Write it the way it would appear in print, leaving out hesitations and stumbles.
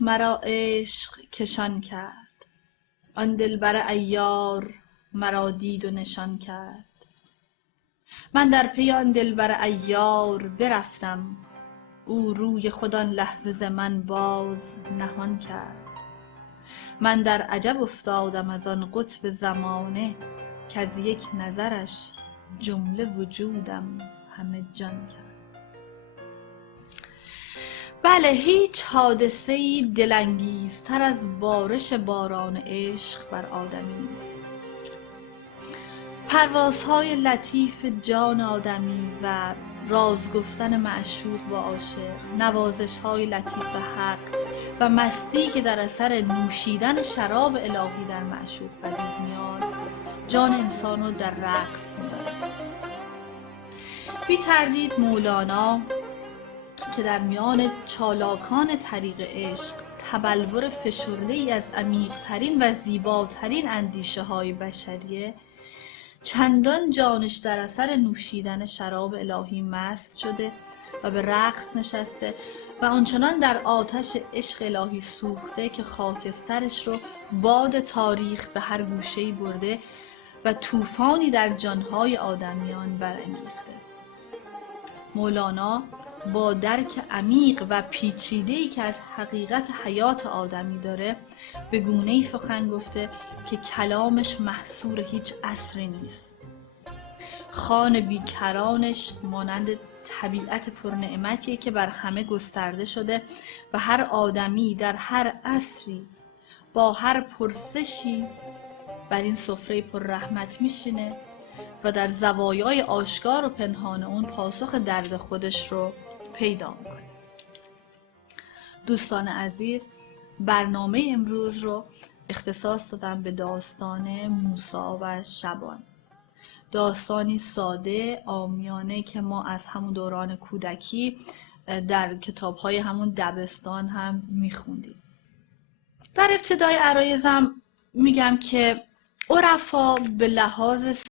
مرا عشق کشان کرد، آن دلبر عیار مرا دید و نشان کرد. من در پی آن دلبر عیار برفتم، او روی خود آن لحظه ز من باز نهان کرد. من در عجب افتادم از آن قطب زمانه، کز یک نظرش جمله وجودم همه جان کرد. بله، هیچ حادثه‌ای دلانگیزتر از بارش باران عشق بر آدمی نیست. پروازهای لطیف جان آدمی و راز گفتن معشوق با عاشق، نوازش‌های لطیف حق و مستی که در اثر نوشیدن شراب الهی در معشوق پدید میاد، جان انسان رو در رقص می‌بره. بی تردید مولانا که در میان چالاکان طریق عشق تبلور فشرده‌ای از عمیق‌ترین و زیباترین اندیشه‌های بشریه، چندان جانش در اثر نوشیدن شراب الهی مست شده و به رقص نشسته و آنچنان در آتش عشق الهی سوخته که خاکسترش رو باد تاریخ به هر گوشه‌ای برده و طوفانی در جانهای آدمیان برانگیخته. مولانا با درک عمیق و پیچیده‌ای که از حقیقت حیات آدمی داره، به گونه‌ای سخن گفته که کلامش محصور هیچ عصری نیست. خوان بیکرانش مانند طبیعت پرنعمتیه که بر همه گسترده شده و هر آدمی در هر عصری با هر پرسشی بر این سفره پر رحمت میشینه و در زوایای آشکار و پنهان اون پاسخ درد خودش رو پیدا میکنه. دوستان عزیز، برنامه امروز رو اختصاص دادم به داستان موسی و شبان. داستانی ساده، عامیانه که ما از همون دوران کودکی در کتاب‌های همون دبستان هم میخوندیم. در ابتدای عرایزم میگم که عرفا به لحاظ